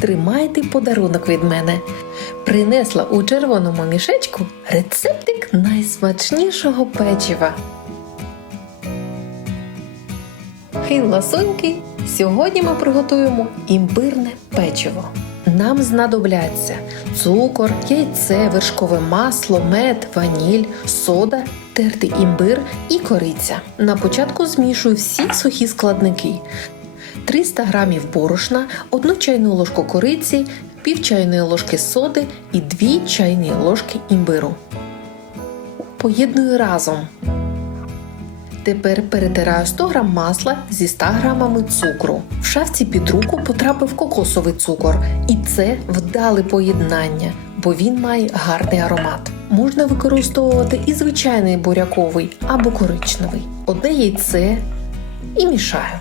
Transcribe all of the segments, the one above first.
Тримайте подарунок від мене. Принесла у червоному мішечку рецептик найсмачнішого печива. Хей, ласуньки! Сьогодні ми приготуємо імбирне печиво. Нам знадобляться цукор, яйце, вершкове масло, мед, ваніль, сода, тертий імбир і кориця. На початку змішую всі сухі складники. 300 г борошна, 1 чайну ложку кориці, пів чайної ложки соди і 2 чайні ложки імбиру. Поєдную разом. Тепер перетираю 100 г масла зі 100 г цукру. В шафці під руку потрапив кокосовий цукор. І це вдале поєднання, бо він має гарний аромат. Можна використовувати і звичайний буряковий або коричневий. 1 яйце і мішаю.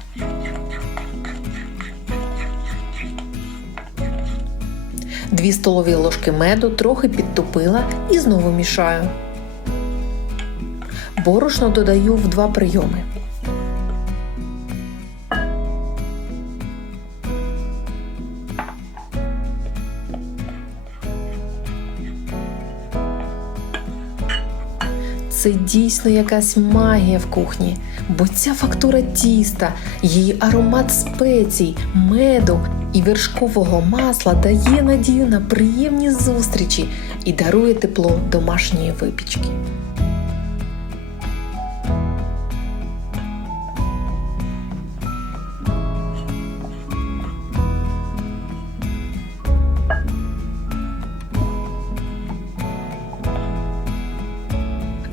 Дві столові ложки меду трохи підтопила і знову мішаю. Борошно додаю в 2 прийоми. Це дійсно якась магія в кухні, бо ця фактура тіста, її аромат спецій, меду і вершкового масла дає надію на приємні зустрічі і дарує тепло домашньої випічки.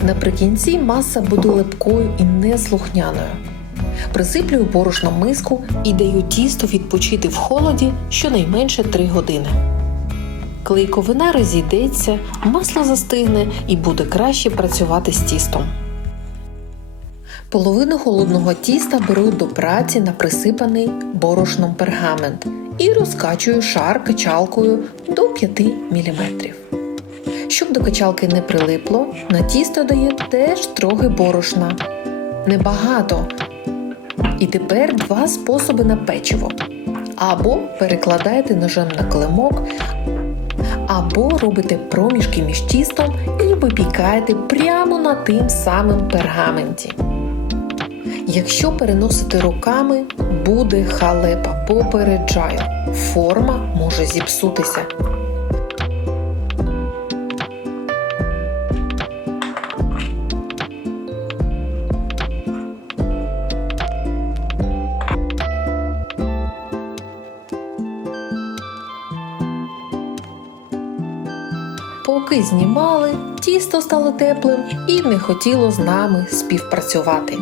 Наприкінці маса буде липкою і неслухняною. Присиплюю борошном миску і даю тісто відпочити в холоді щонайменше 3 години. Клейковина розійдеться, масло застигне і буде краще працювати з тістом. Половину холодного тіста беру до праці на присипаний борошном пергамент і розкачую шар качалкою до 5 мм. Щоб до качалки не прилипло, на тісто даю теж трохи борошна. Небагато. І тепер 2 способи на печиво. Або перекладаєте ножем на килимок, або робите проміжки між тістом і випікаєте прямо на тим самим пергаменті. Якщо переносити руками, буде халепа, попереджаю. Форма може зіпсутися. Поки знімали, тісто стало теплим і не хотіло з нами співпрацювати.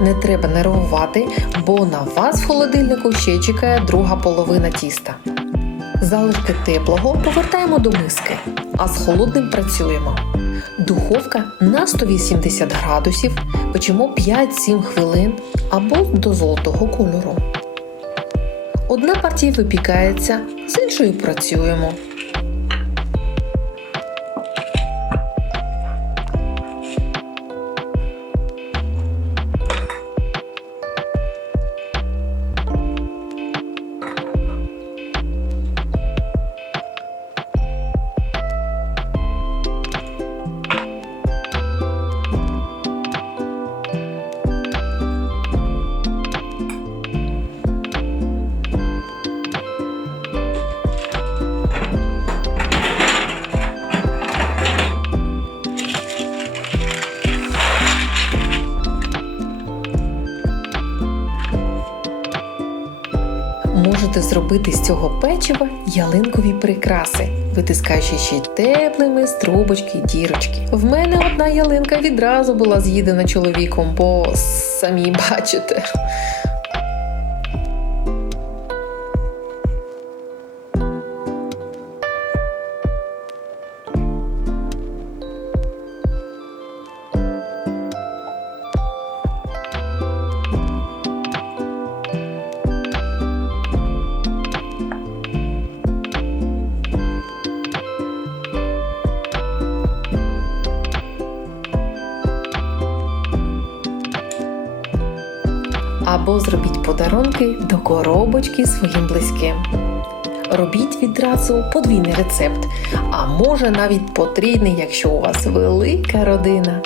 Не треба нервувати, бо на вас в холодильнику ще чекає друга половина тіста. Залишки теплого повертаємо до миски, а з холодним працюємо. Духовка на 180 градусів, печемо 5-7 хвилин або до золотого кольору. Одна партія випікається, з іншою працюємо. Можете зробити з цього печива ялинкові прикраси, витискаючи ще теплими з трубочки дірочки. В мене одна ялинка відразу була з'їдена чоловіком, бо самі бачите. Або зробіть подарунки до коробочки своїм близьким. Робіть відразу подвійний рецепт, а може навіть потрійний, якщо у вас велика родина.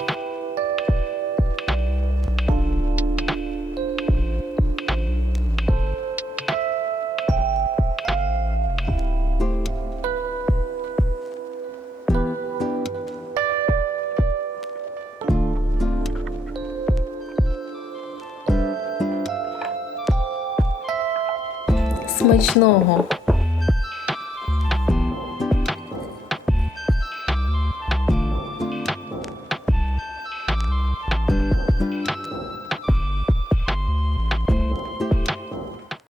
Смачного!